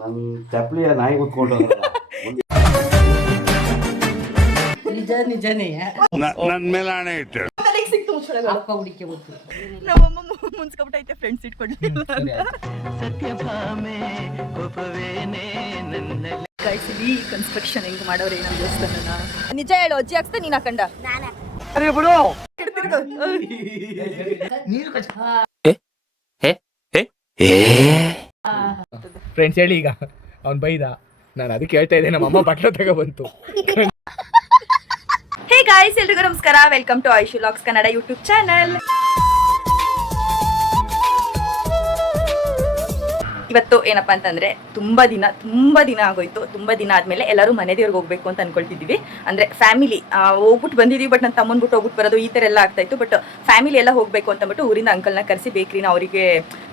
ನನ್ ಚಪ್ಪಲಿಯ ನಾಯಿ ಕೂತ್ಕೊಂಡು ನಿಜನೇ ನನ್ನ ಮೇಲೆ ಆಣೆ ಇಟ್ಟು ಅಪ್ಪ ಹುಡುಕಿ ಗೊತ್ತು ನಮ್ಮಮ್ಮ ಮುನ್ಸ್ಕೊಬಿಟ್ಟೈತೆ ಫ್ರೆಂಡ್ಸ್ ಇಟ್ಕೊಂಡು ಕಾಯಿಸಿಲಿ ಕನ್ಸ್ಟ್ರಕ್ಷನ್ ಹೆಂಗ್ ಮಾಡೋರು ನಮ್ಮ ದೇವಸ್ಥಾನನ ನಿಜ ಹೇಳು ಅಜ್ಜಿ ಹಾಕ್ಸ್ತಾ ನೀನ್ ಹಾಕಂಡ ಫ್ರೆಂಡ್ಸ್ ಹೇಳಿ ಈಗ ಅವ್ನು ಬೈದ ನಾನು ಅದಕ್ಕೆ ಹೇಳ್ತಾ ಇದ್ದೆ ನಮ್ಮ ಅಮ್ಮ ಬಟ್ಲ ತಗೊಬಂತು. ಹೇ ಗಾಯ್ಸ್, ಎಲ್ರಿಗೂ ನಮಸ್ಕಾರ. Welcome to Aishu locks Kannada YouTube channel. ಇವತ್ತು ಏನಪ್ಪಾ ಅಂತಂದ್ರೆ ತುಂಬಾ ದಿನ ಆಗೋಯ್ತು. ತುಂಬಾ ದಿನ ಆದ್ಮೇಲೆ ಎಲ್ಲರೂ ಮನೆ ದೇವ್ರಿಗೆ ಹೋಗ್ಬೇಕು ಅಂತ ಅನ್ಕೊಳ್ತಿದ್ವಿ. ಅಂದ್ರೆ ಫ್ಯಾಮಿಲಿ ಹೋಗ್ಬಿಟ್ಟು ಬಂದಿದ್ವಿ, ಬಟ್ ನನ್ನ ತಮ್ಮನ್ ಬಿಟ್ಟು ಹೋಗ್ಬಿಟ್ಟು ಬರೋದು ಈ ತರ ಎಲ್ಲ ಆಗ್ತಾ ಇತ್ತು. ಬಟ್ ಫ್ಯಾಮಿಲಿ ಎಲ್ಲ ಹೋಗ್ಬೇಕು ಅಂತ ಅಂದ್ಬಿಟ್ಟು ಊರಿಂದ ಅಂಕಲ್ನ ಕರೆಸಿ ಬೇಕ್ರಿನ ಅವರಿಗೆ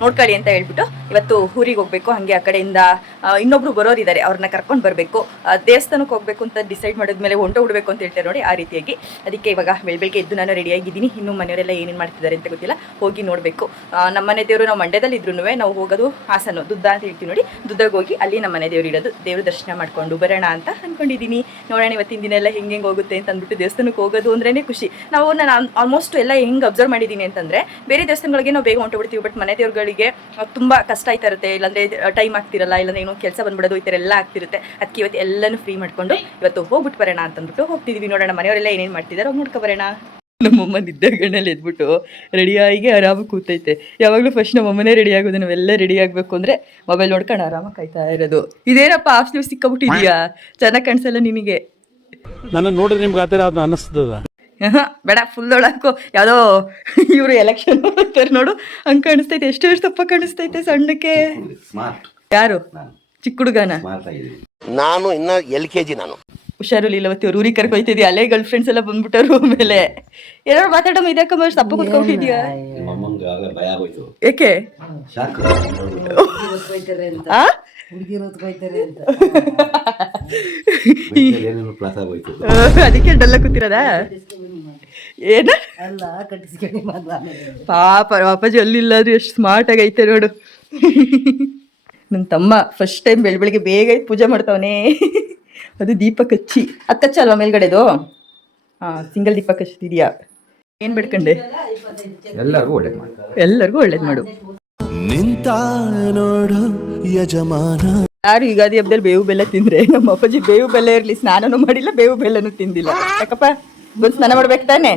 ನೋಡ್ಕೊಳ್ಳಿ ಅಂತ ಹೇಳ್ಬಿಟ್ಟು ಇವತ್ತು ಊರಿಗೆ ಹೋಗ್ಬೇಕು. ಹಂಗೆ ಆ ಕಡೆಯಿಂದ ಇನ್ನೊಬ್ರು ಬರೋರಿದ್ದಾರೆ, ಅವ್ರನ್ನ ಕರ್ಕೊಂಡು ಬರಬೇಕು. ದೇವಸ್ಥಾನಕ್ಕೆ ಹೋಗ್ಬೇಕು ಅಂತ ಡಿಸೈಡ್ ಮಾಡಿದ್ಮೇಲೆ ಹೊಂಟು ಬಿಡ್ಬೇಕು ಅಂತ ಹೇಳ್ತಾರೆ ನೋಡಿ, ಆ ರೀತಿಯಾಗಿ. ಅದಕ್ಕೆ ಇವಾಗ ಬೆಳಗ್ಗೆ ಎದ್ದು ನಾನು ರೆಡಿ ಆಗಿದ್ದೀನಿ. ಇನ್ನು ಮನೆಯವರೆಲ್ಲ ಏನೇನು ಮಾಡ್ತಿದ್ದಾರೆ ಅಂತ ಗೊತ್ತಿಲ್ಲ, ಹೋಗಿ ನೋಡಬೇಕು. ನಮ್ಮ ಮನೆ ದೇವರು ನಾವು ಮಂಡ್ಯದಲ್ಲಿ ಇದ್ರೂ ನಾವು ಹೋಗೋದು ಹಾಸನ ದುದ್ದ ಅಂತ ಹೇಳ್ತೀವಿ ನೋಡಿ, ದುದ್ದಾಗ ಹೋಗಿ ಅಲ್ಲಿ ನಮ್ಮ ಮನೆ ದೇವ್ರು ಇರೋದು, ದೇವ್ರ ದರ್ಶನ ಮಾಡ್ಕೊಂಡು ಬರೋಣ ಅಂತ ಅನ್ಕೊಂಡಿದ್ದೀನಿ. ನೋಡೋಣ ಇವತ್ತಿನ ದಿನ ಎಲ್ಲ ಹೆಂಗೆ ಹೋಗುತ್ತೆ ಅಂತ ಅಂದ್ಬಿಟ್ಟು ದೇವಸ್ಥಾನಕ್ಕೆ ಹೋಗೋದು ಅಂದ್ರೇ ಖುಷಿ. ನಾನು ಆಲ್ಮೋಸ್ಟ್ ಎಲ್ಲ ಹೆಂಗೆ ಅಬ್ಸರ್ವ್ ಮಾಡಿದ್ದೀನಿ ಅಂತಂದರೆ, ಬೇರೆ ದೇವಸ್ಥಾನಗಳಿಗೆ ನಾವು ಬೇಗ ಹೊಂಟೋಗ್ಬಿಡ್ತೀವಿ, ಬಟ್ ಮನೆ ದೇವ್ರುಗಳಿಗೆ ತುಂಬ ಕಷ್ಟ ಆಯ್ತಾ ಇರುತ್ತೆ. ಇಲ್ಲಾಂದರೆ ಟೈಮ್ ಆಗ್ತಿರಲ್ಲ, ಇಲ್ಲಾಂದರೆ ಏನೋ ಕೆಲಸ ಬಂದ್ಬಿಡೋದು, ಈ ಥರ ಎಲ್ಲ ಆಗ್ತಿರುತ್ತೆ. ಅದಕ್ಕೆ ಇವತ್ತು ಎಲ್ಲನೂ ಫ್ರೀ ಮಾಡ್ಕೊಂಡು ಇವತ್ತು ಹೋಗ್ಬಿಟ್ಟು ಬರೋಣ ಅಂತಂದ್ಬಿಟ್ಟು ಹೋಗ್ತಿದ್ವಿ. ನೋಡೋಣ ಮನೆಯವರೆಲ್ಲ ಏನೇನು ಮಾಡ್ತಿದ್ದಾರೆ ಹೋಗಿ ನೋಡ್ಕೊ ಬರೋಣ. ನಮ್ಮಮ್ಮ ನಿದ್ದೆಗಣ್ಣಲ್ಲಿ ಎದ್ಬಿಟ್ಟು ರೆಡಿಯಾಗಿ ಆರಾಮಾಗಿ ಕೂತೈತೆ. ಯಾವಾಗಲೂ ಫಸ್ಟ್ ನಮ್ಮಮ್ಮನೇ ರೆಡಿ ಆಗೋದು, ನಾವೆಲ್ಲ ರೆಡಿ ಆಗಬೇಕು ಅಂದರೆ ಮೊಬೈಲ್ ನೋಡ್ಕೊಂಡು ಆರಾಮಾಗಿ ಕಾಯ್ತಾ ಇರೋದು. ಇದೇನಪ್ಪ ಹಾಫ್ ಸ್ಲೀವ್ ಸಿಕ್ಕಾಬಿಟ್ಟಿದ್ಯಾ, ಚೆನ್ನಾಗಿ ಕಾಣಿಸಲ್ಲ ನಿನಗೆ. ನನ್ನ ನೋಡಿದ್ರೆ ನಿಮ್ಗೆ ಆ ಥರ ಅದು ಅನ್ನಿಸ್ತದ? ಬೇಡ, ಫುಲ್ ಒಳಕೋ. ಯಾವುದೋ ಇವರು ಎಲೆಕ್ಷನ್ ಮಾಡ್ತಾರೆ ನೋಡು, ಹಂಗೆ ಕಾಣಿಸ್ತೈತೆ. ಎಷ್ಟು ತಪ್ಪ ಕಾಣಿಸ್ತೈತೆ ಸಣ್ಣಕ್ಕೆ. ಯಾರು ಚಿಕ್ಕ ಹುಡುಗನ? ನಾನು ಇನ್ನ LKG. ನಾನು ಹುಷಾರಿಲ್ಲ, ಇವತ್ತು ಊರಿಗೆ ಕರ್ಕೊಯ್ತಿದ್ಯಾ? ಅಲ್ಲೇ ಗರ್ಲ್ ಫ್ರೆಂಡ್ಸ್ ಎಲ್ಲ ಬಂದ್ಬಿಟ್ಟರು. ಆಮೇಲೆ ಏನಾದ್ರು ಮಾತಾಡಮ್ಮ, ಇದಕ್ಕಮ್ಮ ತಪ್ಪ ಕುತ್ಕೊಂಡಿದ್ಯಾ? ಭಯ ಆಗೋಯ್ತು. ಏಕೆ? ಅದಕ್ಕೆ ಡಲ್ಲ ಕೂತಿರೋದಾ? ಏನ ಪಾಪ ಅಪ್ಪಾಜಿ ಅಲ್ಲಿಲ್ಲಾದ್ರೂ ಎಷ್ಟು ಸ್ಮಾರ್ಟ್ ಆಗೈತೆ ನೋಡು. ನನ್ನ ತಮ್ಮ ಫಸ್ಟ್ ಟೈಮ್ ಬೆಳಗ್ಗೆ ಬೇಗ ಪೂಜೆ ಮಾಡ್ತಾವನೇ. ಅದು ದೀಪ ಕಚ್ಚಿ ಅದು ಕಚ್ಚಲ್ವಾ ಮೇಲ್ಗಡೆದು? ಸಿಂಗಲ್ ದೀಪ ಕಚ್ತಿದ್ಯಾ? ಏನ್ ಬೇಡ್ಕಂಡೆ? ಎಲ್ಲರಿಗೂ ಒಳ್ಳೇದು ಮಾಡು. ನಿಂತ ನೋಡು ಯಜಮಾನ. ಯಾರು ಯುಗಾದಿ ಹಬ್ಬದಲ್ಲಿ ಬೇವು ಬೆಲ್ಲ ತಿಂದ್ರೆ, ನಮ್ಮ ಅಪ್ಪಾಜಿ ಬೇವು ಬೆಲ್ಲ ಇರ್ಲಿ, ಸ್ನಾನನೂ ಮಾಡಿಲ್ಲ, ಬೇವು ಬೆಲ್ಲನೂ ತಿಂದಿಲ್ಲ. ಯಾಕಪ್ಪ ಬಂದು ಸ್ನಾನ ಮಾಡ್ಬೇಕು ತಾನೆ?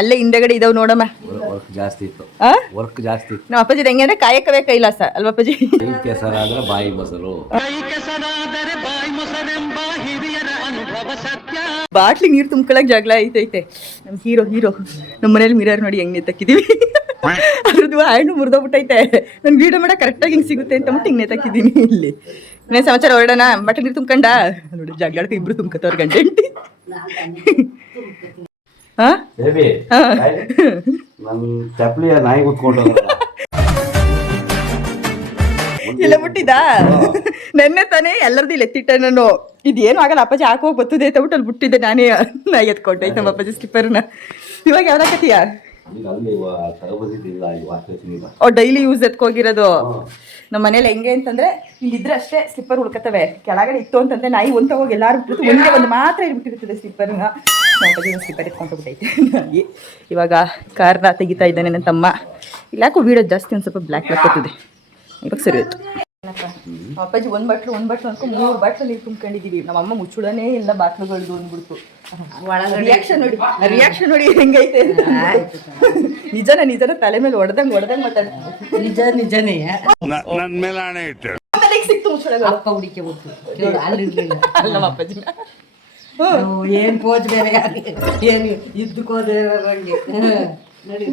ಅಲ್ಲೇ ಹಿಂದೆಗಡೆ ಇದಾವ್ ನೋಡಮ್ಮ. ವರ್ಕ್ ಜಾಸ್ತಿ ಇತ್ತು. ನಮ್ಮ ಅಪ್ಪಾಜಿ ಹೆಂಗೆ ಅಂದ್ರೆ ಕಾಯಕವೇ ಕೈಲಾಸ ಅಲ್ವಾ ಅಪ್ಪಾಜಿ? ಕೆಸರಾದ್ರೆ ಬಾಯಿ ಮೊಸರು. ಬಾಟ್ಲಿ ನೀರು ತುಂಬ್ಕೊಳಕ್ ಜಾಗಲ ಐತೈತೆ. ನಮ್ ಹೀರೋ ನಮ್ಮ ಮನೇಲಿ ಮಿರರ್ ನೋಡಿ ಹೆಂಗ್ ನೇತಾಕಿದೀವಿ. ಅದ್ರದ್ದು ಹ್ಯಾಂಡು ಮುರಿದೋಗ್ಬಿಟ್ಟೈತೆ. ನನ್ ವೀಡಿಯೋ ಮಾಡಕ್ ಕರೆಕ್ಟಾಗಿ ಹಿಂಗ್ ಸಿಗುತ್ತೆ ಅಂತ ಹಿಂಗ್ ನೇತಾಕಿದ್ದೀನಿ. ಇಲ್ಲಿ ಇನ್ನೇನು ಸಮಾಚಾರ, ಹೊರಡೋಣ? ಬಾಟ್ಲಿ ನೀರು ತುಂಬ್ಕೊಂಡ ನೋಡಿ, ಜಾಗ್ಲಾಡ್ಕ ಇಬ್ರು ತುಂಬ್ಕತ್ತವ್ರ ಗಂಟೆ ಹೆಂಡತಿ. ನನ್ ಚಪ್ಪಲಿಯ ನಾಯಿ ಕೂತ್ಕೊಂಡು ಇಲ್ಲ ಬಿಟ್ಟಿದ್ದ ನೆನ್ನೆ ತಾನೇ ಎಲ್ಲರದ್ದು ಇಲ್ಲಿ ಎತ್ತಿಟ್ಟೆ ನಾನು. ಇದೇನು ಆಗಲ್ಲ, ಅಪ್ಪಾಜಿ ಹಾಕೋಗಿ ಬರ್ತದೆ ಅಂತ ಬಿಟ್ಟು ಅಲ್ಲಿ ಬಿಟ್ಟಿದ್ದೆ ನಾನೇ. ನಾಯಿ ಎತ್ಕೊಂಡೈತೆ ನಮ್ಮ ಅಪ್ಪಾಜಿ ಸ್ಲಿಪ್ಪರ್ನ. ಇವಾಗ ಯಾವ್ದಾಕತಿಯಾ? Daily use ಎತ್ಕೋಗಿರೋದು. ನಮ್ಮ ಮನೇಲಿ ಹೆಂಗೆ ಅಂತಂದ್ರೆ, ಇಲ್ಲಿದ್ರೆ ಅಷ್ಟೇ ಸ್ಲಿಪ್ಪರ್ ಉಳ್ಕತ್ತವೆ. ಕೆಳಗಡೆ ಇತ್ತು ಅಂತಂದ್ರೆ ನಾಯಿ ಒಂದ್ ಹೋಗಿ ಎಲ್ಲಾರು ಬಿಟ್ಟಿರ್ತದೆ, ಒಂದೇ ಒಂದು ಮಾತ್ರ ಇರ್ಬಿಟ್ಟಿರ್ತದೆ ಸ್ಲಿಪ್ಪರ್ನ. ಸ್ಲಿಪ್ಪರ್ ಎತ್ಕೊಂಡೋಗ್ಬಿಟ್ಟೈತೆ. ಹಾಗೆ ಇವಾಗ ಕಾರ್ನ ತೆಗಿತಾ ಇದ್ದಾನೆ ನನ್ನ ತಮ್ಮ. ಇಲ್ಲಾಕೋ ವೀಡಿಯೋ ಜಾಸ್ತಿ ಒಂದು ಸ್ವಲ್ಪ ಬ್ಲ್ಯಾಕ್ ಬರ್ತಿದೆ. ಇವಾಗ ಸರಿ ಆಯ್ತು. ಅಪ್ಪಾಜಿ ಒಂದ್ ಬಾಟ್ಲು ಅನ್ಕೊಂಡು 3 ಬಾಟ್ಲು ನೀರು ತುಂಬ್ಕೊಂಡಿದೀವಿ. ನಮ್ಮಮ್ಮ ಮುಚ್ಚುಳನೇ ಇಲ್ಲ ಬಾಟ್ಲುಗಳದು ಅಂದ್ಬಿಡ್ತು. ರಿಯಾಕ್ಷನ್ ನೋಡಿ ಹೆಂಗೈತೆ ಅಂತ. ನಿಜನ ತಲೆ ಮೇಲೆ ಹೊಡೆದಂಗ್ ಮಾತಾಡ್ತಾರೆ. ನಿಜನೇ ನನ್ನ ಮೇಲೆ ಆಣೆ ಇಟ್ಟು ಸಿಕ್ತು ಮುಚ್ಚುಳಗಳು. ಅಪ್ಪ ಹುಡುಕಿ ಗೊತ್ತು ಅಲ್ಲಿರ್ಲಿಲ್ಲ ಅಲ್ಲ ಅಪ್ಪಾಜಿನ. ಏನ್ ಪೋಜ್ ಬೇರೆ ಏನು ಇದ್ದಕ್ಕೋದೆ ನೋಡಿ.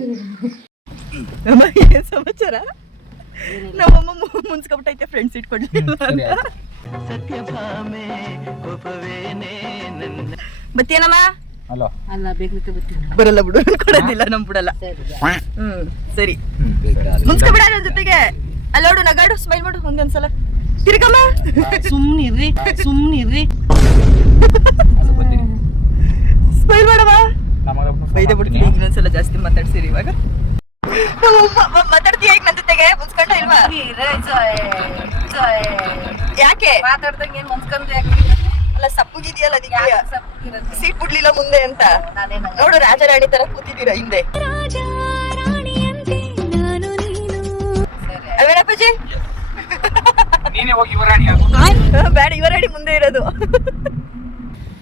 ಏನ್ ಸಮಾಚಾರ? ನಮ್ಮಮ್ಮ ಮುನ್ಸ್ಕೊಬಿಟ್ಟೈತೆ ಫ್ರೆಂಡ್ಸ್ ಇಟ್ಕೊಂಡು. ಬತ್ತೀನಮ್ಮ? ಅಲ್ಲ ಬೇಕಂತ ಬರಲ್ಲ ಬಿಡು, ಕೊಡೋದಿಲ್ಲ, ನಮ್ ಬಿಡಲ್ಲ. ಸರಿ ಮುನ್ಸ್ಕೊಬಿಡ ನನ್ನ ಜೊತೆಗೆ. ಅಲ್ಲ ನೋಡು, ನಗಾಡು, ಸ್ಮೈಲ್ ಮಾಡು ಒಂದೊಂದ್ಸಲ. ತಿರ್ಗಮ್ಮ. ಸುಮ್ನಿರ್ರಿ ಸ್ಮೈಲ್ ಮಾಡಮ್ಮ. ಬೈದೆ ಬಿಡ್ತೀನಿ ಇನ್ನೊಂದ್ಸಲ ಜಾಸ್ತಿ ಮಾತಾಡ್ಸಿರಿ. ಇವಾಗ ಮಾತಾಡ್ತೀಯ ಈಗ ನನ್ನ ಜೊತೆಗೆ? ಮುನ್ಸ್ಕೊಂಡ ಇಲ್ವಾ? ಯಾಕೆ ಮಾತಾಡ್ದಂಗೆ ಏನ್ ಮನ್ಸ್ಕೊಂಡ್ರೆ ಅಲ್ಲ ಸಪ್ಪಗಿದೆಯಲ್ಲ ಅದಕ್ಕೆ ಸೀಟ್ ಬಿಡ್ಲಿಲ್ಲ ಮುಂದೆ ಅಂತ ನೋಡು ರಾಜಾರಾಣಿ ತರ ಕೂತಿದ್ದೀರಾ ಹಿಂದೆ ಅಲ್ವೇನಪ್ಪಾಜಿ ನೀನೇ ಹೋಗಿ ಯುವರಾಣಿ ಆಗು. ಬೇಡ ಇವರಾಡಿ ಮುಂದೆ ಇರೋದು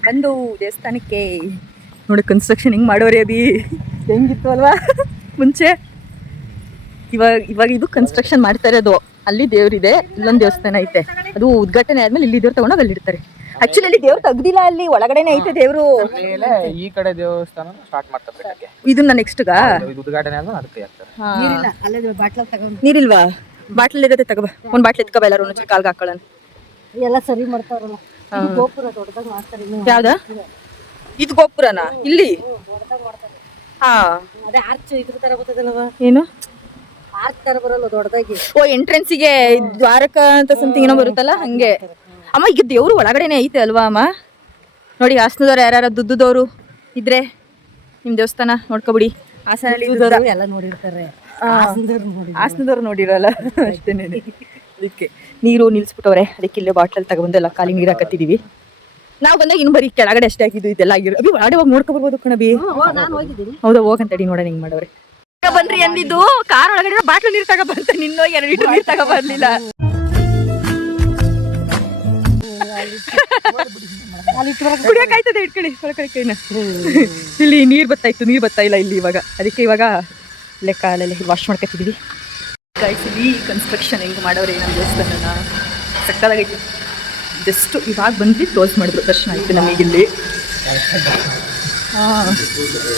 ಬಂದು ದೇವಸ್ಥಾನಕ್ಕೆ ನೋಡಿ ಕನ್ಸ್ಟ್ರಕ್ಷನ್ ಹಿಂಗ್ ಮಾಡೋರಿ ಅಭಿ ಹೆಂಗಿತ್ತು ಅಲ್ವಾ ಮುಂಚೆ ಇವಾಗ ಇದು ಕನ್ಸ್ಟ್ರಕ್ಷನ್ ಮಾಡ್ತಾ ಇರೋದು ಅಲ್ಲಿ ದೇವ್ರಿದೆ ಇಲ್ಲೊಂದು ದೇವಸ್ಥಾನ ಐತೆ ಅದು ಉದ್ಘಾಟನೆ ಆದ್ಮೇಲೆ ಇಲ್ಲಿ ದೇವ್ರು ತಗೊಂಡೋಗಿ ಅಲ್ಲಿ ಇಡ್ತಾರೆ ಆಕ್ಚುಲಿ ಅಲ್ಲಿ ದೇವ್ರು ತೆಗ್ದಿಲ್ಲ ಅಲ್ಲಿ ಒಳಗಡೆನೆ ಐತೆ ದೇವ್ರು ಆಮೇಲೆ ಈ ಕಡೆ ದೇವಸ್ಥಾನ ಸ್ಟಾರ್ಟ್ ಮಾಡ್ತಾರೆ ಇದನ್ನ ನೆಕ್ಸ್ಟ್ಗ ಇದು ಉದ್ಘಾಟನೆ ಆದ್ಮೇಲೆ ಅದಕ್ಕೆ ಹಾಕ್ತಾರೆ. ನೀರಿಲ್ಲ ಅಲ್ಲೇ ಬಾಟ್ಲ ತಗೊಂಡು ನೀರಿಲ್ವಾ ಬಾಟ್ಲ್ ಇರುತ್ತೆ ತಗೋಬ ಒಂದ್ ಬಾಟ್ಲ್ ಎತ್ಕೋಬ ಎಲ್ಲರೂ ಒಂಚೂರು ಕಾಲ್ಗೆ ಹಾಕೊಳ್ಳೋಣ ಎಲ್ಲ ಸರಿ ಮಾಡ್ತಾರಲ್ಲ ಇದು ಗೋಪುರ ದೊಡ್ಡದಾಗಿ ಮಾಡ್ತಾರೆ ಇನ್ನು ಯಾವ್ದ ಇದು ಗೋಪುರನ ಇಲ್ಲಿ ಹಾ ಅದೇ ಆರ್ಚ್ ಇದ್ರ ತರ ಬರ್ತದಲ್ವ ಏನು ಆರ್ಚ್ ತರ ಬರಲ್ಲ ದೊಡ್ಡದಾಗಿ ಓ ಎಂಟ್ರೆನ್ಸಿಗೆ ದ್ವಾರಕ ಅಂತ ಸಮಥಿಂಗ್ ಏನೋ ಬರುತ್ತಲ್ಲ ಹಂಗೆ ಅಮ್ಮ ಈಗ ದೇವ್ರು ಒಳಗಡೆನೆ ಐತೆ ಅಲ್ವಾ ಅಮ್ಮ ನೋಡಿ ಹಾಸನದವ್ರು ಯಾರು ದುಡ್ದವ್ರು ಇದ್ರೆ ನಿಮ್ ದೇವಸ್ಥಾನ ನೋಡ್ಕೊಬಿಡಿ ಹಾಸನಲ್ಲಿ ಎಲ್ಲ ನೋಡಿರ್ತಾರೆ ಹಾಸನದವ್ರು ನೋಡಿರಲ್ಲ ಅಷ್ಟೇನೆ ಅದಕ್ಕೆ ನೀರು ನಿಲ್ಸ್ಬಿಟ್ಟವ್ರೆ ಅದಕ್ಕೆ ಇಲ್ಲೇ ಬಾಟ್ಲಲ್ಲಿ ತಗೊಂಬಂದೆಲ್ಲ ಖಾಲಿ ನೀರು ಹಾಕತ್ತಿದೀವಿ ನಾವು ಬಂದಾಗ ಇನ್ನು ಬರೀ ಕೆಳಗಡೆ ಅಷ್ಟೇ ಹಾಕಿದ್ವಿ ಇದೆಲ್ಲ ಆಗಿರೋ ಅಭಿ ಒಳಗಡೆ ಹೋಗಿ ನೋಡ್ಕೊಬರ್ಬೋದು ಕಣಬಿ ನಾನು ಹೋಗಿದ್ದೀನಿ ಹೌದಾ ಹೋಗಂತಡಿ ನೋಡ ಹಿಂಗ್ ಮಾಡವ್ರೆ ಬನ್ರಿ ಅಂದಿದ್ದು ಕಾರ್ ಒಳಗಡೆ ಬಾಟ್ಲು ನೀರ್ ತಗೊಬಂತ ನಿನ್ನೋಗಿ 2 ಲೀಟರ್ ನೀರ್ ತಗೊಬರ್ಲಿಲ್ಲ ಕುಡಿಯಕ್ಕಾಯ್ತದೆ ಇಟ್ಕೊಳ್ಳಿ ಒಳಗಡೆ ಕೈನ ಇಲ್ಲಿ ನೀರ್ ಬರ್ತಾ ಇಲ್ಲ ಇಲ್ಲಿ ಇವಾಗ ಅದಕ್ಕೆ ಇವಾಗ ಲೆಕ್ಕ ಅಲ್ಲೆಲ್ಲ ವಾಶ್ ಮಾಡ್ಕೊತಿದೀವಿ ಇಲ್ಲಿ ಕನ್ಸ್ಟ್ರಕ್ಷನ್ ಹೆಂಗ್ ಮಾಡವ್ರೆ ನಮ್ಮ ದೇವಸ್ಥಾನನ ಸಕ್ಕದಾಗೈತಿ ಜಸ್ಟ್ ಇವಾಗ ಬಂದ್ವಿ ಕ್ಲೋಸ್ ಮಾಡಿದ್ರು ದರ್ಶನ ಆಯ್ತು ನಮಗಿಲ್ಲಿ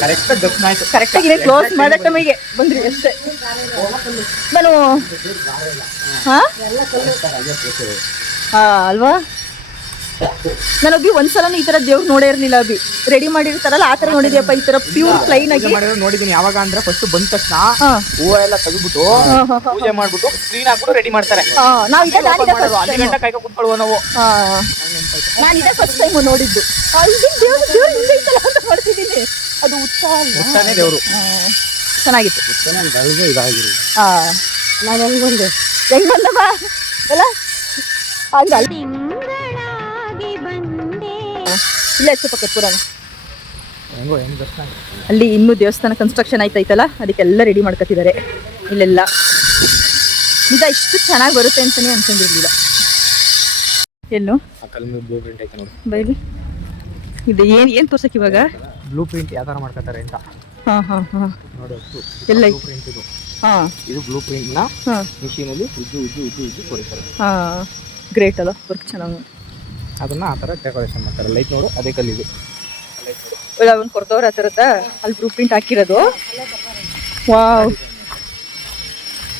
ಕರೆಕ್ಟ್ ದರ್ಶನ ಆಯ್ತು ಕರೆಕ್ಟಾಗಿ ಕ್ಲೋಸ್ ಮಾಡೋ ಟೈಮಿಗೆ ಬಂದ್ರಿ ಅಷ್ಟೇ ನಾನು ಅಲ್ವಾ ನಾನು ಅಭಿ ಒಂದ್ಸಲನೂ ಈ ತರ ದೇವ್ರು ನೋಡೇ ಇರ್ಲಿಲ್ಲ ಅಭಿ ರೆಡಿ ಮಾಡಿರ್ತಾರಲ್ಲ ಆ ತರ ನೋಡಿದ್ಯಪ್ಪ ಈ ತರ ಪ್ಯೂರ್ ಪ್ಲೈನ್ ಆಗಿ ನೋಡಿದೀನಿ ಯಾವಾಗ ಅಂದ್ರೆ ಫಸ್ಟ್ ಬಂದ ತಕ್ಷಣ ಹೂವ ಎಲ್ಲ ತೆಗೆದ್ಬಿಟ್ಟು ಪೂಜೆ ಮಾಡ್ಬಿಟ್ಟು ಸ್ಕ್ರೀನ್ ಹಾಕ್ಬಿಟ್ಟು ರೆಡಿ ಮಾಡ್ತಾರೆ ನಾವು ಇದೇ ಅಲ್ಲಿ ಗಂಟೆ ಕಾಯ್ಕ ಕುತ್ಕೊಳ್ಳುವ ನಾವು ನಾನು ಇದೇ ಫಸ್ಟ್ ಟೈಮ್ ನೋಡಿದ್ದು ದೇವ್ರು ಅಂತ ಮಾಡ್ತಿದ್ದೀನಿ ಅದು ಉತ್ಸಾಹನೇ ದೇವ್ರು ಚೆನ್ನಾಗಿತ್ತು ಇದಾಗಿರೋದು ನಾನು ಹೆಂಗ್ ಬಂದಮ್ಮ ಎಲ್ಲ ಹಂಗ ಇಲ್ಲೇ ಪಕ್ಕ ಪುರಾಣ ಹೆಂಗೋ ಹೆಂಗ್ ದರ್ಶನ ಆಯ್ತು. ಅಲ್ಲಿ ಇನ್ನೂ ದೇವಸ್ಥಾನ ಕನ್ಸ್ಟ್ರಕ್ಷನ್ ಆಯ್ತೈತಲ್ಲ ಅದಕ್ಕೆಲ್ಲ ರೆಡಿ ಮಾಡ್ಕೊತಿದ್ದಾರೆ ಇಲ್ಲೆಲ್ಲ ನಿಜ ಇಷ್ಟು ಚೆನ್ನಾಗಿ ಬರುತ್ತೆ ಅಂತಾನೆ ಅನ್ಕೊಂಡಿರ್ಲಿಲ್ಲ ಎಲ್ಲೋ ಆ ಕಲ್ಲಿನ ಬ್ಲೂ ಪ್ರಿಂಟ್ ಐತೆ ನೋಡಿ ಬೈಲಿ ಇದು ಏನ್ ತೋರ್ಸಕ್ ಇವಾಗ ಬ್ಲೂ ಪ್ರಿಂಟ್ ಯಾವ ತರ ಮಾಡ್ಕೊತಾರೆ ಅಂತ ಹಾ ನೋಡಿ ಎಲ್ಲ ಬ್ಲೂ ಪ್ರಿಂಟ್ ಇದು ಹಾ ಇದು ಬ್ಲೂ ಪ್ರಿಂಟ್ ನ ಹಾ ಮಿಷಿನ್ ಅಲ್ಲಿ ಉಜ್ಜು ಕೊಡ್ತಾರೆ ಹಾ ಗ್ರೇಟ್ ಅಲ್ಲ ವರ್ಕ್ ಚೆನ್ನಾಗಿ ಅದನ್ನ ಆ ತರ ಡೆಕೋರೇಷನ್ ಮಾಡ್ತಾರೆ ಲೈಟ್ ನೋಡು ಅದೇ ಕಲ್ಲಿದು ಒಂದು ಕೊಡ್ತವ್ರ ಆ ಥರದ ಅಲ್ಲಿ ಬ್ಲೂ ಪ್ರಿಂಟ್ ಹಾಕಿರೋದು ವಾವ್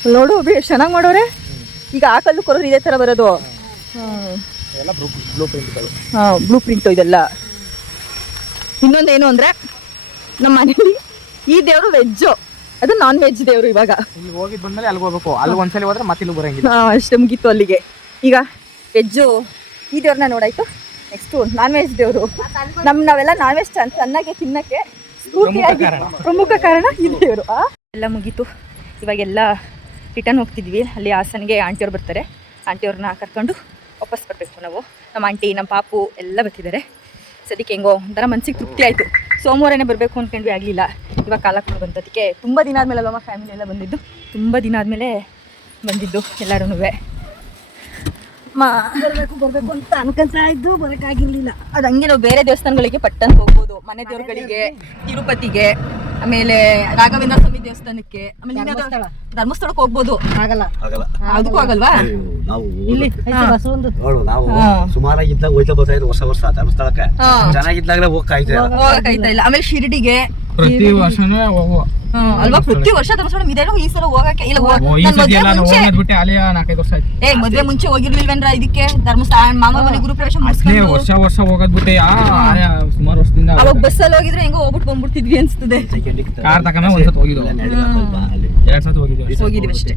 ನೋಡು ಎಷ್ಟು ಚೆನ್ನಾಗಿ ಮಾಡೋರೆ ಈಗ ಆ ಕಲ್ಲು ಕೊರೋದು ಇದೇ ಥರ ಬರೋದು ಎಲ್ಲ ಬ್ಲೂ ಪ್ರಿಂಟ್ಗಳು ಬ್ಲೂ ಪ್ರಿಂಟು ಇದೆಲ್ಲ ಇನ್ನೊಂದೇನು ಅಂದರೆ ನಮ್ಮ ಮನೇಲಿ ಈ ದೇವರು ವೆಜ್ಜು ಅದು ನಾನ್ ವೆಜ್ ದೇವರು ಇವಾಗ ಇಲ್ಲಿ ಹೋಗಿದ್ ಬಂದ್ಮೇಲೆ ಅಲ್ಲಿಗೆ ಹೋಗ್ಬೇಕು ಅಲ್ಲಿ ಒಂದ್ಸಲಿ ಹೋದ್ರೆ ಮತ್ತೆ ಇಲ್ಲಿ ಬರಂಗಿಲ್ಲ ಅಷ್ಟೇ ಮುಗೀತು ಅಲ್ಲಿಗೆ ಈಗ ವೆಜ್ಜು ಈ ದೇವ್ರನ್ನ ನೋಡಾಯ್ತು ನೆಕ್ಸ್ಟು ನಾನ್ ವೆಜ್ ದೇವರು ನಾವೆಲ್ಲ ನಾನ್ ವೆಜ್ ಚೆನ್ನಾಗಿ ತಿನ್ನಕ್ಕೆ ಸ್ಫೂರ್ತಿಯಾಗಿ ಪ್ರಮುಖ ಕಾರಣ ಈ ದೇವರು ಎಲ್ಲ ಮುಗೀತು ಇವಾಗೆಲ್ಲ ರಿಟರ್ನ್ ಹೋಗ್ತಿದ್ವಿ ಅಲ್ಲಿ ಹಾಸನಿಗೆ ಆಂಟಿಯವ್ರು ಬರ್ತಾರೆ ಆಂಟಿಯವ್ರನ್ನ ಕರ್ಕೊಂಡು ವಾಪಸ್ ಬರಬೇಕು ನಾವು ನಮ್ಮ ಆಂಟಿ ನಮ್ಮ ಪಾಪು ಎಲ್ಲ ಬರ್ತಿದ್ದಾರೆ ಸದ್ಯಕ್ಕೆ ಹೆಂಗೋ ಒಂಥರ ಮನ್ಸಿಗೆ ತೃಪ್ತಿ ಆಯಿತು ಸೋಮವಾರನೇ ಬರಬೇಕು ಅಂದ್ಕೊಂಡ್ವಿ ಆಗಲಿಲ್ಲ ಇವಾಗ ಕಾಲ ಕೂಡ ಬಂತದಕ್ಕೆ ತುಂಬ ದಿನ ಆದಮೇಲೆ ಅಲ್ಲಮ್ಮ ಫ್ಯಾಮಿಲಿ ಎಲ್ಲ ಬಂದಿದ್ದು ತುಂಬ ದಿನ ಆದಮೇಲೆ ಬಂದಿದ್ದು ಎಲ್ಲರೂ ಬರ್ಬೇಕು ಅಂತ ಅನ್ಕೊಂತಾ ಇದ್ದು ಬರಕ್ಕಾಗಿರ್ಲಿಲ್ಲ ಅದು ಹಂಗೆ ನಾವು ಬೇರೆ ದೇವಸ್ಥಾನಗಳಿಗೆ ಪಟ್ಟಂತ ಹೋಗ್ಬೋದು ಮನೆ ದೇವ್ರಗಳಿಗೆ ತಿರುಪತಿಗೆ ಆಮೇಲೆ ರಾಘವೇಂದ್ರ ಸ್ವಾಮಿ ದೇವಸ್ಥಾನಕ್ಕೆ ಆಮೇಲೆ ಧರ್ಮಸ್ಥಳಕ್ಕೆ ಹೋಗ್ಬೋದು ಆಗಲ್ಲ ಅದಕ್ಕೂ ಆಗಲ್ವಾ ನಾವು ಇಲ್ಲಿ ಬಸವೊಂದು ನೋಡು ನಾವು ಸುಮಾರಾಗಿದ್ದಾಗ ಹೋಯ್ತಾ ಬರ್ತಾ ಇದ್ವಿ ವರ್ಷ ಧರ್ಮಸ್ಥಳಕ್ಕೆ ಚೆನ್ನಾಗಿದ್ದಾಗಲೇ ಹೋಗಕ್ಕಾಯ್ತಾ ಇಲ್ಲ ಆಮೇಲೆ ಶಿರಡಿಗೆ ಪ್ರತಿ ವರ್ಷನೂ ಹೋಗುವ ಅಲ್ವಾ ಪ್ರತಿ ವರ್ಷ ಧರ್ಮಸ್ಥಳ ಇದೇನೋ ಈ ಸಲ ಹೋಗಕ್ಕೆ ಇಲ್ಲ ಮದ್ವೆ ಮುಂಚೆ ಹೋಗಿರ್ಲಿಲ್ವೇನ್ರ ಇದಕ್ಕೆ ಧರ್ಮಸ್ಥಳ ಮಾಮ ಮನೆ ಗುರುಪ್ರವೇಶ ಮಾಡಿಸ್ಕೊಂಡು ವರ್ಷ ಹೋಗೋದ್ಬಿಟ್ಟೆ ಸುಮಾರು ವರ್ಷದಿಂದ ಅವಾಗ ಬಸ್ಸಲ್ಲಿ ಹೋಗಿದ್ರೆ ಹೆಂಗೋ ಹೋಗ್ಬಿಟ್ಟು ಬಂದ್ಬಿಡ್ತಿದ್ವಿ ಅನ್ಸ್ತದೆ ಕಾರ್ ತಕೊಂಡ ಒಂದ್ಸತ್ ಹೋಗಿದ್ವು 2 ಸತಿ ಹೋಗಿದ್ವಿ ಅಷ್ಟೇ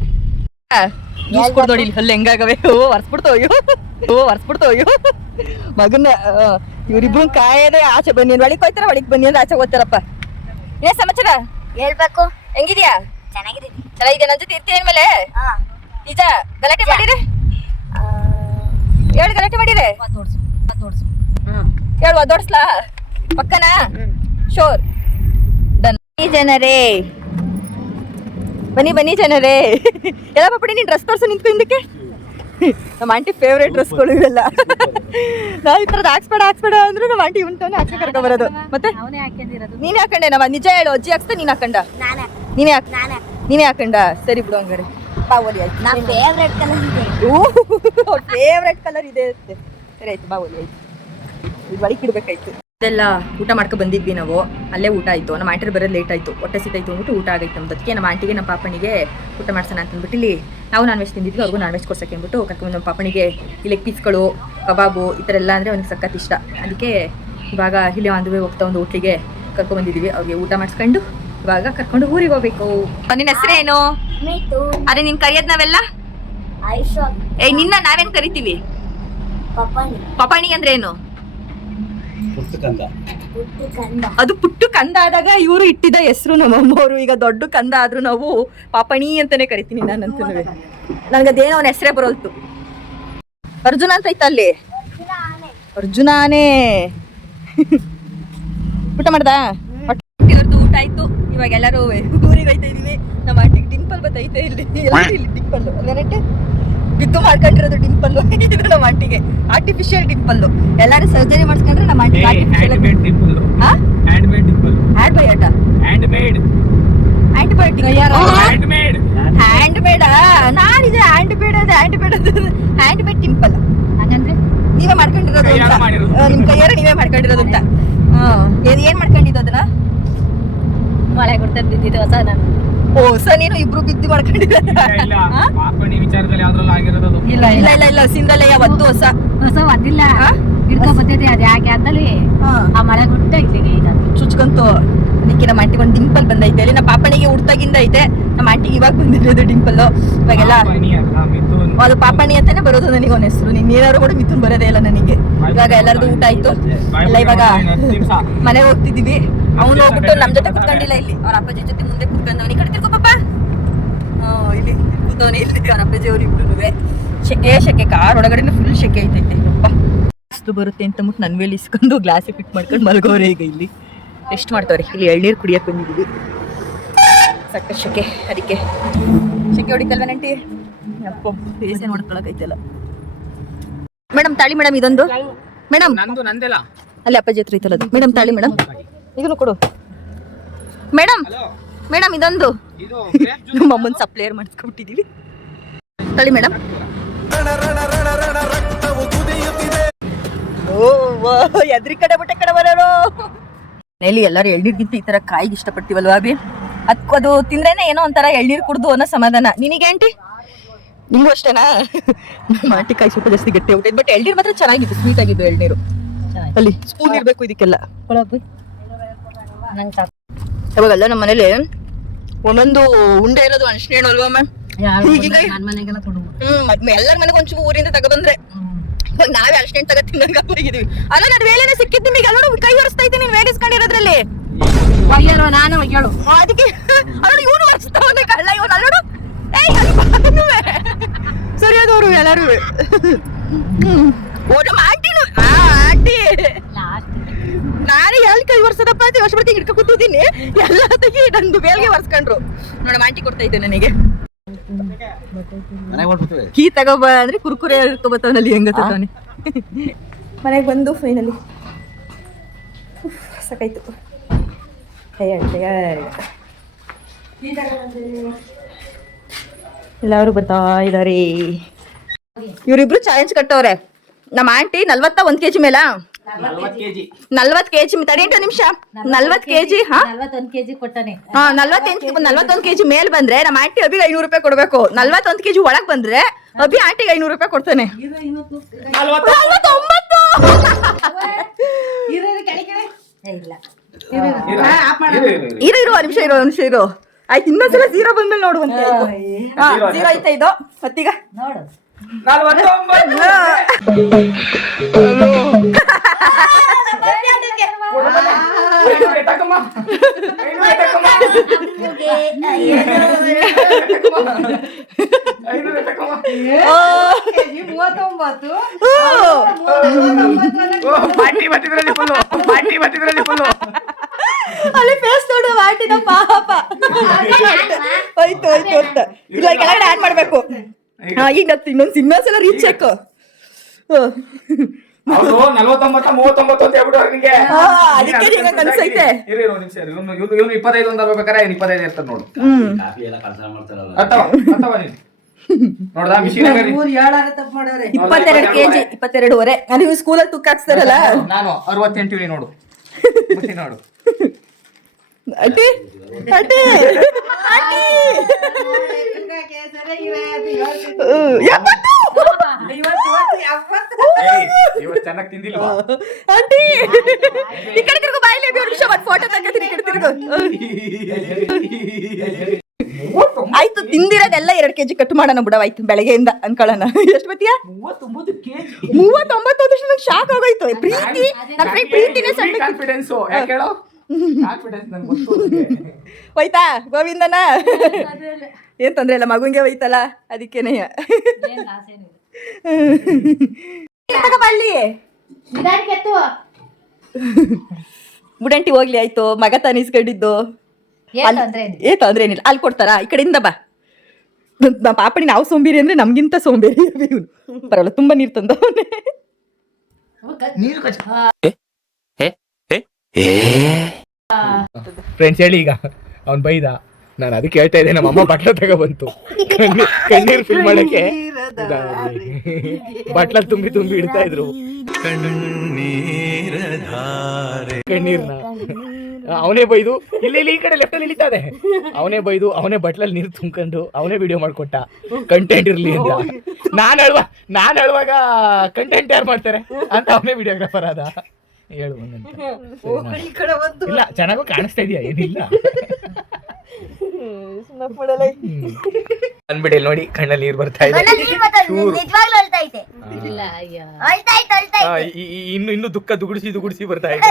ಜ್ಯೂಸ್ ಕೊಡ್ದೋಡಿ ಅಲ್ಲಿ ಹೆಂಗಾಗವೆ ವರ್ಸ್ಬಿಡ್ತೋ ಅಯ್ಯೋ ಮಗನ್ನ ಇವ್ರಿಬ್ರು ಕಾಯದೆ ಆಚೆ ಬನ್ನಿ ಒಳಗೆ ಹೋಯ್ತಾರ ಒಳಗೆ ಬನ್ನಿ ಅಂದ್ರೆ ಆಚೆ ಹೋಗ್ತಾರಪ್ಪ ಏನ್ ಸಮಾಚಾರ ಹೇಳ್ಬೇಕು ಹೆಂಗಿದ್ಯಾ ಚೆನ್ನಾಗಿದೆ ನನ್ನ ಜೊತೆ ಇರ್ತೀನಿ ಮೇಲೆ ನಿಜ ಗಲಾಟೆ ಮಾಡಿರಿ ಹೇಳಿ ಗಲಾಟೆ ಮಾಡಿರೆ ಹೇಳು ಒದ್ದೋಡ್ಸ್ಲಾ ಪಕ್ಕನಾ ಶೋರ್ ಡನ್. ಜನರೇ ಬನ್ನಿ ಜನರೇ ಎಲ್ಲ ಪಾಪಡಿ ನೀನು ಡ್ರೆಸ್ ತೋರ್ಸು ನಿಂತ್ಕೊಂಡಕ್ಕೆ ನಮ್ಮ ಆಂಟಿ ಫೇವ್ರೇಟ್ ಡ್ರೆಸ್ಗಳು ಇವೆಲ್ಲ. ನಾವು ಈ ಥರದ್ದು ಹಾಕ್ಸ್ಬೇಡ ಅಂದ್ರು ನಮ್ಮ ಆಂಟಿ ಉಂಟವನ್ನ ಹಾಕಿ ಕರ್ಕೊ ಬರೋದು. ಮತ್ತೆ ನೀನೇ ಹಾಕೊಂಡೆ ನಮ್ಮ ನಿಜ ಹೇಳು ಅಜ್ಜಿ ಹಾಕ್ಸ್ತಾ ನೀನು ಹಾಕೊಂಡ ನೀನೇ ಹಾಕೊಂಡ ಸರಿ ಬಿಡು ಹಂಗಾರೆ ಬಾವಲಿ ಆಯ್ತು. ಫೇವ್ರೇಟ್ ಕಲರ್ ಇದೆ ಅಷ್ಟೇ. ಸರಿ ಆಯ್ತು ಬಾವಲಿ ಆಯ್ತು. ಇದು ಒಳಗೆ ಇಡ್ಬೇಕಾಯ್ತು. ಇದೆಲ್ಲ ಊಟ ಮಾಡ್ಕೊ ಬಂದಿದ್ವಿ ನಾವು. ಅಲ್ಲೇ ಊಟ ಆಯಿತು. ನಮ್ಮ ಆಂಟಿಗೆ ಬರೋದು ಲೇಟ್ ಆಯಿತು. ಹೊಟ್ಟೆ ಸಿತಾಯ್ತು ಅಂದ್ಬಿಟ್ಟು ಊಟ ಆಗೈತೆ ನಮ್ದು. ಅದಕ್ಕೆ ನಮ್ಮ ಆಂಟಿಗೆ ನಮ್ಮ ಪಾಪನಿಗೆ ಊಟ ಮಾಡ್ಸೋಣ ಅಂತಂದ್ಬಿಟ್ಟು ಇಲ್ಲಿ ನಾವು ನಾನ್ ವೆಜ್ ತಿಂದಿದ್ವಿ. ಅವ್ರಿಗೂ ನಾನ್ ವೆಜ್ ಕೊಡ್ಸಕ್ಕೆ ಅಂದ್ಬಿಟ್ಟು ಕರ್ಕೊಂಡು ನಮ್ಮ ಪಾಪನಿಗೆ ಈ ಲೆಗ್ ಪೀಸ್ಗಳು ಕಬಾಬು ಈ ಥರ ಎಲ್ಲ ಅಂದರೆ ಅವ್ನಿಗೆ ಸಖತ್ ಇಷ್ಟ. ಅದಕ್ಕೆ ಇವಾಗ ಇಲ್ಲಿ ಒಂದು ಹೋಗ್ತಾ ಒಂದು ಹೋಟ್ಲಿಗೆ ಕರ್ಕೊಂಡ್ಬಂದಿದ್ದೀವಿ. ಅವ್ರಿಗೆ ಊಟ ಮಾಡಿಸ್ಕೊಂಡು ಇವಾಗ ಕರ್ಕೊಂಡು ಊರಿಗೆ ಹೋಗ್ಬೇಕು. ನಿನ್ನ ಹೆಸರೇನು? ಅರೆ ನಿನ್ ಕರಿಯೋದು ನಾವೆಲ್ಲ ನಿನ್ನ ನಾವೇನ್ ಕರಿತೀವಿ? ಪಪಾಣಿ ಅಂದ್ರೆ ಏನು? ಅದು ಪುಟ್ಟು ಕಂದ ಆದಾಗ ಇವರು ಇಟ್ಟಿದ್ದ ಹೆಸರು ನಮ್ಮಮ್ಮವರು. ಈಗ ದೊಡ್ಡ ಕಂದ ಆದ್ರೂ ನಾವು ಪಾಪಣಿ ಅಂತಾನೆ ಕರಿತೀನಿ ನಾನಂತೂ. ನನ್ಗದೇನೋ ಅವನ ಹೆಸರೇ ಬರೋಲ್ತು. ಅರ್ಜುನ ಅಂತ ಐತ ಅಲ್ಲಿ. ಅರ್ಜುನಾನೇ ಊಟ ಮಾಡ್ದ? ಊಟ ಆಯ್ತು. ಇವಾಗ ಎಲ್ಲರೂ ಊರಿಗೆ ಹೋಯ್ತಾ ಇದೀವಿ. ನಮ್ಮ ಆಂಟಿಗೆ ಡಿಂಪಲ್ ಬತ್ತೈತೆ ಇಲ್ಲಿ. ಇಲ್ಲಿ ಡಿಂಪಲ್ ಅಲ್ಲೇನಂటే ಬಿದ್ದು ಮಾಡ್ಕೊಂಡಿರೋದು ಡಿಂಪಲ್ ಇದು ನಮ್ಮ ಆಂಟಿಗೆ. ಆರ್ಟಿಫಿಷಿಯಲ್ ಡಿಂಪಲ್. ಎಲ್ಲಾರು ಸರ್ಜರಿ ಮಾಡಿಸ್ಕೊಂಡ್ರೆ ನಮ್ಮ ಆಂಟಿಗೆ artificial dimple. Hand made dimple. Hand ಬಯೋಟ ಹ್ಯಾಂಡ್ ಮೇಡ್ ಆಂಟಿಬಯೋಟಿಕ್ ಯಾರು ಹ್ಯಾಂಡ್ ಮೇಡ್ ನಾನಿದೆ ಹ್ಯಾಂಡ್ ಮೇಡ್ ಅದು ಹ್ಯಾಂಡ್ ಮೇಡ್ ಡಿಂಪಲ್. ಹಾಗಂದ್ರೆ ನೀವೇ ಮಾಡ್ಕೊಂಡಿರೋದು ನಿಮ್ ಕೈಯಾರ ನೀವೇ ಮಾಡ್ಕೊಂಡಿರೋದು ಅಂತ. ಏನ್ ಮಾಡ್ಕೊಂಡಿದ್ದು ಅದನ್ನ? ಮಳೆ ಕೊಡ್ತಾ ಬಿದ್ದಿದ್ದು ಹೊಸ ನಾನು ಹೊಸ ನೀನು ಇಬ್ರು ಬಿದ್ದು ಮಾಡ್ಕೊಂಡಿದ್ದ. ಇಲ್ಲ ಇಲ್ಲ ಇಲ್ಲ ಇಲ್ಲ ಸಿಂದಲೆ ಯಾವತ್ತು ಹೊಸ ಅದಿಲ್ಲ ಹಿಡ್ಕೊ ಬರ್ತೈತೆ. ಅದು ಯಾಕೆ ಅಂತಲ್ಲಿ ಆ ಮಳೆ ಕೊಟ್ಟ ಇಲ್ಲಿಗೆ ಈಗ ಚುಚ್ಕಂತು. ಅದಕ್ಕೆ ನಮ್ಮ ಆಂಟಿಗೆ ಒಂದು ಡಿಂಪಲ್ ಬಂದೈತೆ. ಅಲ್ಲಿ ನಮ್ಮ ಪಾಪಣಿಗೆ ಹುಡ್ತಾಗಿಂದ ಐತೆ. ನಮ್ಮ ಆಂಟಿಗೆ ಇವಾಗ ಬಂದಿರೋದು ಡಿಂಪಲ್. ಇವಾಗೆಲ್ಲ ಅದು ಪಾಪಣಿ ಅಂತಾನೆ ಬರೋದು ನನಗೆ ಅವನ ಹೆಸರು. ನೀನ್ ಏನಾದ್ರು ಕೂಡ ಮಿಥುನ್ ಬರೋದೇ ಇಲ್ಲ ನನಗೆ. ಇವಾಗ ಎಲ್ಲರದು ಊಟ ಆಯ್ತು ಎಲ್ಲ. ಇವಾಗ ಮನೆಗೆ ಹೋಗ್ತಿದೀವಿ. ಅವ್ನು ಹೋಗ್ಬಿಟ್ಟು ನಮ್ ಜೊತೆ ಕುತ್ಕೊಂಡಿಲ್ಲ ಇಲ್ಲಿ. ಅವ್ರ ಅಪ್ಪಾಜಿ ಜೊತೆ ಮುಂದೆ ಕುತ್ಕೊಂಡವನಿ. ಕಡೆ ತಿರ್ಕೋ ಪಾಪ. ಇಲ್ಲಿ ಕೂತವನಿ ಇಲ್ಲಿ ಅವ್ರ ಅಪ್ಪಾಜಿ ಅವ್ರು ಇಬ್ರು. ಶೆಕೆ ಕಾರ್ ಒಳಗಡೆ ಫುಲ್ ಶೆಕೆ ಐತೈತೆ. ಅಪ್ಪ ಅಷ್ಟು ಬರುತ್ತೆ ಅಂತ ಅಂದ್ಬಿಟ್ಟು ನನ್ ಮೇಲೆ ಇಸ್ಕೊಂಡು ಗ್ಲಾಸ್ ಫಿಟ್ ಮಾಡ್ಕೊಂಡು ಮಲ್ಗೋರೆ. ಈಗ ಇಲ್ಲಿ ಎಷ್ಟು ಮಾಡ್ತಾವ್ರಿ. ಇಲ್ಲಿ ಎಳ್ನೀರು ಕುಡಿಯಕ್ಕೆ ಬಂದಿದ್ದೀವಿ. ಸಕ್ಕ ಶೆಕೆ. ಅದಕ್ಕೆ ಶೆಕೆ ಹೊಡಿತಲ್ವ ನಂಟಿ? ಅಪ್ಪ ಬೇಸೆ ನೋಡ್ಕೊಳಕೈತಲ್ಲ. ಮೇಡಮ್ ತಾಳಿ ಮೇಡಮ್ ಇದೊಂದು. ಮೇಡಮ್ ಅಲ್ಲಿ ಅಪ್ಪಾಜಿ ಹತ್ರ ಐತಲ್ಲ ಅದು. ಮೇಡಮ್ ತಾಳಿ ಮೇಡಮ್ ಇದನ್ನು ಕೊಡು ಮೇಡಮ್. ಮೇಡಮ್ ಇದೊಂದು ನಮ್ಮ ಅಮ್ಮನ ಸಪ್ಲೈಯರ್ ಮಾಡಿಸ್ಕೊಬಿಟ್ಟಿದೀವಿ. ತಳಿ ಮೇಡಮ್. ಓ ಎದ್ರಿ ಕಡೆ ಬಿಟ್ಟೆ ಕಡೆ ಬರೋರು. ಮನೇಲಿ ಎಲ್ಲರೂ ಎಳ್ನೀರ್ಗಿಂತ ಈ ತರ ಕಾಯಿಗೆ ಇಷ್ಟಪಡ್ತೀವಲ್ವಾ ಅಭಿ? ಅದು ತಿಂದ್ರೇನೆ ಏನೋ ಒಂಥರ ಎಳ್ನೀರು ಕುಡ್ದು ಅನ್ನೋ ಸಮಾಧಾನ. ನಿನಗೆ ಆಂಟಿ? ನಿಮ್ಗೂ ಅಷ್ಟೇನಾ? ನಮ್ಮ ಆಂಟಿ ಕಾಯಿ ಸ್ವಲ್ಪ ಜಾಸ್ತಿ ಗಟ್ಟಿ ಹೋಗ್ತೈತೆ. ಬಟ್ ಎಳ್ನೀರು ಮಾತ್ರ ಚೆನ್ನಾಗಿತ್ತು. ಸ್ವೀಟ್ ಆಗಿದ್ದು ಎಳ್ನೀರು. ಅಲ್ಲಿ ಸ್ಪೂನ್ ಇರ್ಬೇಕು ಇದಕ್ಕೆಲ್ಲ. ಇವಾಗೆಲ್ಲ ನಮ್ಮ ಮನೇಲಿ ಒಂದೊಂದು ಉಂಡೆ ಇರೋದು ಅನ್ಶಿನ ಅಲ್ವಾ ಮ್ಯಾಮ್? ಎಲ್ಲರ ಮನೆಗೆ ಒಂಚೂರು ಊರಿಂದ ತಗೊಬಂದ್ರೆ ಇವಾಗ ನಾವೇ ಅರ್ಶಿನ ತಗೋ ತಿನ್ನಂಗ ಹೋಗಿದೀವಿ. ಅಲ್ಲ ನಾನು ವೇಳೆನ ಸಿಕ್ಕಿದ್ದು ನಿಮಗೆ ಎಲ್ಲರೂ ಕೈ ಒರೆಸ್ತಾ ಇದ್ದೀನಿ. ನೀನು ವೇಡಿಸ್ಕೊಂಡಿರೋದ್ರಲ್ಲಿ ನಾನು ಹೇಳು ಅದಕ್ಕೆ ಅಲ್ಲ ಇವನು ಒರೆಸ್ತಾವನೆ ಕಳ್ಳ ಇವನು ಅಲ್ಲೋಡು. ಸರಿಯಾದವರು ಎಲ್ಲರೂ. ನಮ್ಮ ಆಂಟಿನು ಆಂಟಿ ನಾನೇ ಎಲ್ಲಿ ಕೈ ಒರ್ಸದಪ್ಪ ಅಂತ ಯೋಚನೆ ಮಾಡ್ತೀನಿ. ಹಿಡ್ಕೊ ಕೂತಿದ್ದೀನಿ ಎಲ್ಲ ತೆಗಿ ನಂದು ಬೇಲ್ಗೆ ಒರ್ಸ್ಕೊಂಡ್ರು. ನೋಡಮ್ಮ ಆಂಟಿ ಕೊಡ್ತಾ ಇದ್ದೆ ನನಗೆ ಕೀ ತಗೋಬ ಅಂದ್ರೆ ಕುರ್ಕುರೆ ಇರ್ಕೊಬತ್ತವನಲ್ಲಿ ಹೆಂಗ ತಗೋನೆ. ಮನೆಗೆ ಬಂದು ಫೈನಲಿ ಸಾಕಾಯ್ತು. ಎಲ್ಲರೂ ಬರ್ತಾ ಇದಾರೆ. ಇವರಿಬ್ರು ಚಾಲೆಂಜ್ ಕಟ್ಟವ್ರೆ. ನಮ್ಮ ಆಂಟಿ 41 kg ಮೇಲ 40 kg ತಡಿ 2 ನಿಮಿಷ 40 kg 41 kg ಕೊಟ್ಟಾನೆ. 41 kg ಮೇಲ್ ಬಂದ್ರೆ ನಮ್ಮ ಆಂಟಿ ಅಭಿಗೆ 500 ರೂಪಾಯಿ ಕೊಡ್ಬೇಕು. 41 kg ಒಳಗ್ ಬಂದ್ರೆ ಅಭಿ ಆಂಟಿಗೆ 500 ರೂಪಾಯಿ ಕೊಡ್ತಾನೆ. 49 ಇರೋ ನಿಮಿಷ ಇರೋ. ಆಯ್ತು ಇನ್ನೊಂದ್ಸಲ 0 ಬಂದ್ಮೇಲೆ ನೋಡುವಂತೆ. 0 ಐತೆ ಇದು ಮತ್ತೀಗ ನೋಡು 49 ಪಾಟಿ ಬತ್ತಿದ್ರಲ್ಲಿ ಫುಲ್ಲು ಅಲ್ಲಿ ಫೇಸ್ ನೋಡು ವಾಟಿನ ಪಾಪ ಹೋಯ್ತು ಅಂತ ಇಲ್ಲ ಕೆಳಗಡೆ ಆಡ್ ಮಾಡ್ಬೇಕು. ಈಗ ಇನ್ನೊಂದು ಇನ್ನೊಂದ್ಸಲ ರೀಚ್ ಚೆಕ್. ಅವರು 49 39 ಅಂತ ಹೇಳ್ಬಿಟ್ಟು ನಿಂಗೆ ಅದಕ್ಕೆ ನಿಮಗೆ ಅನ್ಸೈತೆ. ಇರಿ ಒಂದು ನಿಮಿಷ ಇವನು 25 ಅಂತ ಬರ್ಬೇಕಾರೆ 25 ಇರ್ತಾನೆ ನೋಡು. ಕಾಫಿ ಎಲ್ಲ ಕೆಲಸ ಮಾಡ್ತಾರಲ್ಲ ಅಥವಾ ನೀನು ನೋಡ್ದಾ ಮಿಷಿನ್ 22 kg 22.5. ನೀವು ಸ್ಕೂಲಲ್ಲಿ ತೂಕ ಹಾಕ್ಸ್ತಾರಲ್ಲ ನಾನು 68 ಇಳಿ ನೋಡು ನೋಡು ಅಟ್ಟಿ ಅಟ್ಟಿ ಇವತ್ತು ಚೆನ್ನಾಗಿ ತಿಂದಿಲ್ವಾ ಆಂಟಿ ಈ ಕಡೆ ತಿರ್ಗು ಬಾಯಿಲೆ ಒಂದು ನಿಮಿಷ ಒಂದು ಫೋಟೋ ತಗೋತೀನಿ. ಈ ಕಡೆ ತಿರ್ಗು. ಆಯ್ತು ತಿಂದಿರೋದೆಲ್ಲ 2 kg ಕಟ್ ಮಾಡೋಣ ಬಿಡವಾಯ್ತು ಬೆಳಗ್ಗೆಯಿಂದ ಅನ್ಕೊಳ್ಳೋಣ. ಎಷ್ಟು ಬತ್ತೀಯಾ? 39 kg 39 ವರ್ಷ ನಂಗೆ ಶಾಕ್ ಆಗೋಯ್ತು. ಪ್ರೀತಿ ನನ್ನ ಪ್ರೀತಿನೇ ಸಣ್ಣ ಕಾನ್ಫಿಡೆನ್ಸ್ ಯಾಕೆ ಹೇಳೋ ಕಾನ್ಫಿಡೆನ್ಸ್ ನಂಗೆ ಗೊತ್ತು. ಹೋಯ್ತಾ ಗೋವಿಂದನ? ಏನ್ ತೊಂದ್ರೆ ಇಲ್ಲ ಮಗುಂಗೆ ಹೋಯ್ತಲ್ಲ ಅದಕ್ಕೇನೆ. ಬುಡಂಟಿ ಹೋಗ್ಲಿ ಆಯ್ತು ಮಗ ತಾನಿಸ್ಕೊಂಡಿದ್ದು ಏ ತೊಂದ್ರೆ ಏನಿಲ್ಲ. ಅಲ್ಲಿ ಕೊಡ್ತಾರಾ ಈ ಕಡೆಯಿಂದ ಬಾ. ಪಾಪಡಿ ನಾವು ಸೋಂಬೇರಿ ಅಂದ್ರೆ ನಮ್ಗಿಂತ ಸೋಂಬೇರಿ ಇವನು. ಬರಲ್ಲ ತುಂಬಾ ನೀರು ತಂದವನೇ. ಫ್ರೆಂಡ್ಸ್ ಹೇಳಿ ಈಗ ಅವ್ನು ಬೈದ ನಾನು ಅದಕ್ಕೆ ಹೇಳ್ತಾ ಇದ್ದೆ. ನಮ್ಮ ಅಮ್ಮ ಬಟ್ಲ ತಗೋ ಬಂತು ಕಣ್ಣೀರು ಫಿಲ್ ಮಾಡಕ್ಕೆ ಬಟ್ಲ ತುಂಬಿ ಇಡ್ತಾ ಇದ್ರು ಕಣ್ಣೀರ್ನ. ಅವನೇ ಬೈದು ಇಲ್ಲಿ ಈ ಕಡೆ ಲೆಫ್ಟ್ ಅಲ್ಲಿ ಇಳಿತಾ ಇದೆ. ಅವನೇ ಬೈದು ಅವನೇ ಬಟ್ಲಲ್ಲಿ ನೀರು ತುಂಬ್ಕೊಂಡು ಅವನೇ ವಿಡಿಯೋ ಮಾಡ್ಕೊಟ್ಟ ಕಂಟೆಂಟ್ ಇರ್ಲಿ ಅಂತ. ನಾನು ಹೇಳುವಾಗ ಕಂಟೆಂಟ್ ಯಾರು ಮಾಡ್ತಾರೆ ಅಂತ ಅವನೇ ವಿಡಿಯೋಗ್ರಾಫರ್ ಆದ. ಹೇಳು ಇಲ್ಲ ಚೆನ್ನಾಗೂ ಕಾಣಿಸ್ತಾ ಇದೆಯಾ ಏನಿಲ್ಲ ಅನ್ಬಿಡಿ ನೋಡಿ ಕಣ್ಣಲ್ಲಿ ನೀರು ಬರ್ತಾ ಇದೆ. ಇನ್ನು ದುಃಖ ದುಗುಡಿಸಿ ಬರ್ತಾ ಇದೆ.